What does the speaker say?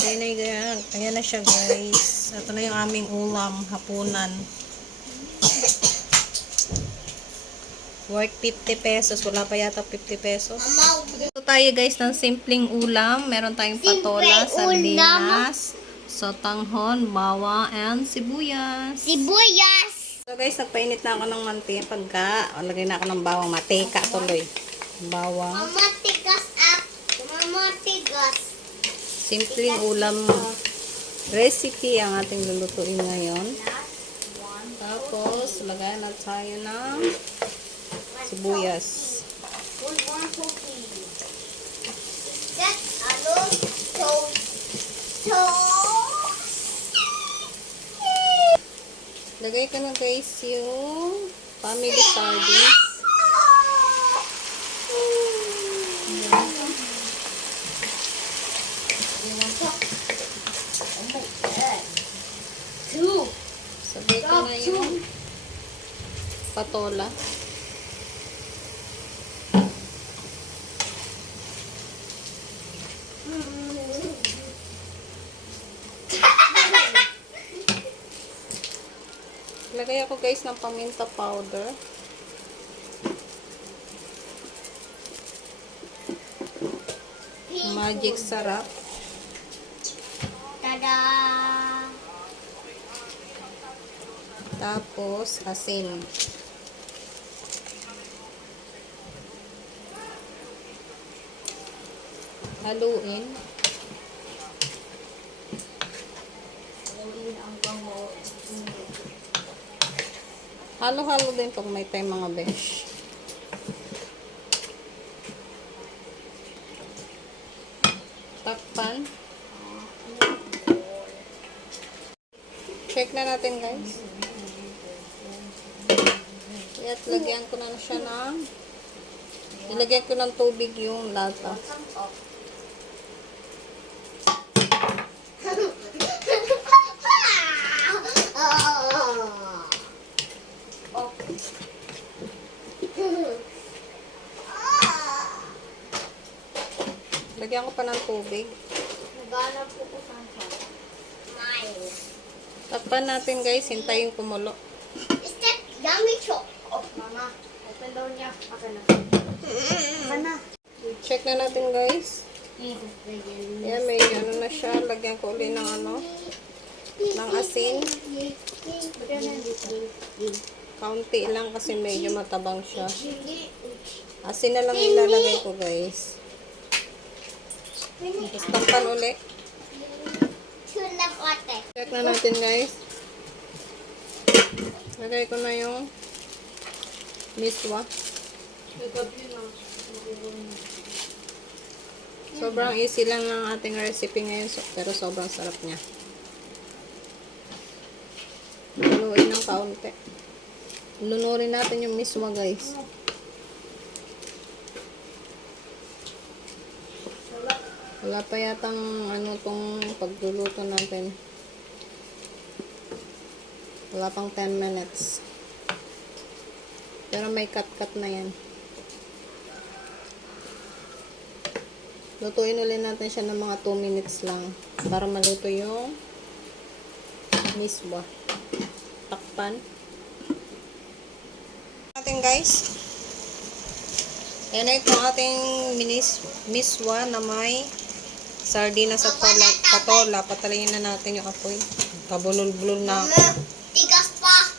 Ayan na, ayan, ayan na siya guys. Ito na yung aming ulam, hapunan. Worth 50 pesos. Wala pa yata 50 pesos. Ito tayo guys ng simpleng ulam. Meron tayong patola, sardinas, sotanghon, bawang, and sibuyas. sibuyas. So guys, nagpainit na ako ng mantika. Pagka, lagay na ako ng bawang. Matika tuloy. Bawang. Mama, tigas up. Simpleng ulam recipe ang ating lulutuin ngayon. Tapos, lagay na tayo ng sibuyas. Lagay ko na guys yung family sardines. Sabay ko na yung patola. Lagay ako guys ng paminta powder. Magic sarap. Tada. Tapos asin. Haluin. Halo-halo din pag may time mga besh. Takpan. Check na natin guys. At lagyan ko na siya ng nilagyan ko ng tubig yung lata. Lagyan ko pa ng tubig. Nagana po ko sa Mine. Takpan natin guys, hintayin kumulo. Is that yummy choc? Mama. Open daw niya. Akin na. Na. Check na natin guys. Yan, may ano na siya. Lagyan ko ulit ng ano, ng asin. Kaunti lang kasi medyo matabang siya. Asin na lang ilalagay ko guys. Tapos takpan ulit. Check na natin guys. Lagay ko na yung miswa. Sobrang easy lang ng ating recipe ngayon, so- pero sobrang sarap niya. Haluin ng kaunti. Lunurin natin yung miswa guys. Wala pa yatang ano tong pagluluto natin. Wala pang 10 minutes. Pero may cut-cut na yan. Lutuin ulit natin siya ng mga 2 minutes lang. Para maluto yung miswa. Takpan. Natin guys. Yan na ito ang ating minis, miswa na may sardinas at patola. Patalayin na natin yung apoy. Kabulol-bulol na. Mama,